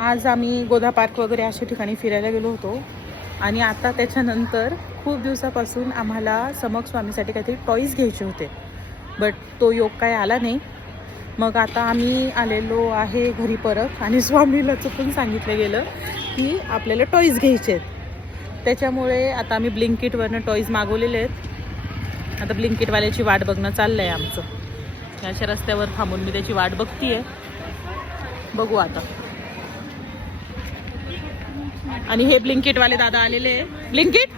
आज आम्ही गोदा पार्क वगैरे अशा ठिकाणी फिरायला गेलो होतो आणि आता त्याच्यानंतर खूप दिवसापासून आम्हाला समक स्वामीसाठी काहीतरी टॉईज घ्यायचे होते, बट तो योग काय आला नाही. मग आता आम्ही आलेलो आहे घरी परत आणि स्वामीला चुकून सांगितलं गेलं की आपल्याला टॉईज घ्यायचे आहेत. त्याच्यामुळे आता आम्ही ब्लिंकिटवरनं टॉईज मागवलेले आहेत. आता ब्लिंकिटवाल्याची वाट बघणं चाललं आहे आमचं. अशा रस्त्यावर थांबून मी त्याची वाट बघतीये, बघू आता. आणि हे ब्लिंकिटवाले दादा आलेले आहे. ब्लिंकिट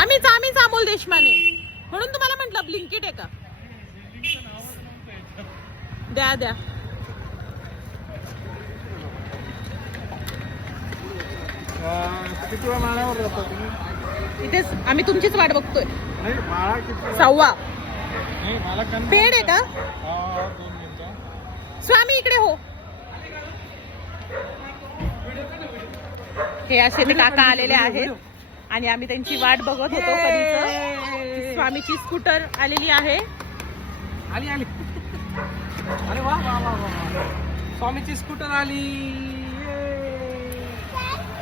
आम्हीच अमोल देशमाने, म्हणून तुम्हाला म्हटलं ब्लिंकिट आहे का. द्या द्या. किती वेळा माळावर जाता तुम्ही? इथेच आम्ही तुमचीच वाट बघतोय. नाही माळा किती? 6वा. नाही मला पेड आहे का? 2 मिनिटं. स्वामी इकडे हो. हे असे ते काका आलेले आहेत आणि आम्ही त्यांची वाट बघत होतो कधीच. स्वामीची स्कूटर आलेली आहे. आली आली. अरे वा वा वा वा, स्वामीची स्कूटर आली.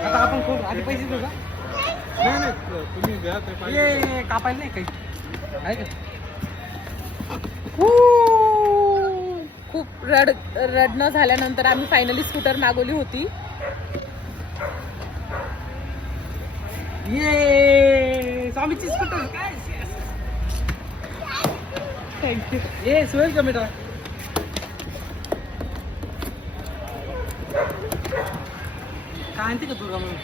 आता आपण खूप आधी पैसे देऊ का? नाही नाही तुम्ही द्या ते पाहिजे. कापायला नाही काही आहे का? खूप रडणं झाल्यानंतर आम्ही फायनली स्कूटर मागवली होती. ये स्वामीची स्कूटर. थँक्यू. येस वेलकम बेटा. काय आणते का तुला मग?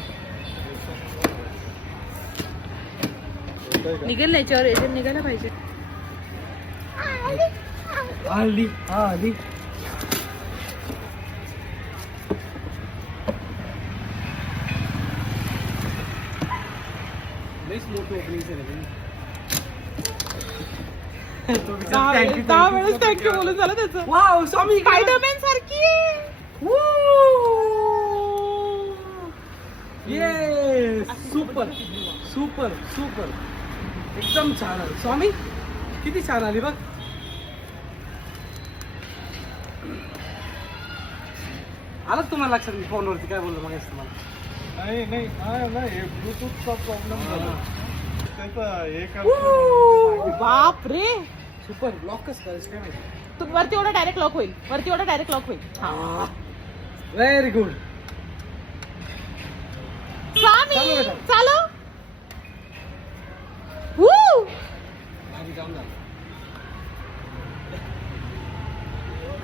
निघेल ना याच्यावर, एजंट निघायला पाहिजे. आली आली. दहा वेळेस थँक्यू बोलून झालं त्याचं. वाव स्वामी स्पायडरमॅन सारखी आहे. ये सुपर सुपर सुपर एकदम छान आली स्वामी. किती छान आली बघ. आलं तुम्हाला लक्षात फोनवरती काय बोललो मग तुम्हाला? नाही नाही नाही ब्लूटूथचा प्रॉब्लेम झाला त्याचा. हे बाप रे. सुपर लॉक कसं करायचं काय माहिती. तू वरती एवढा डायरेक्ट लॉक होईल. वरती एवढा डायरेक्ट लॉक होईल. Very good. स्वामी चालो बेटा. चालो.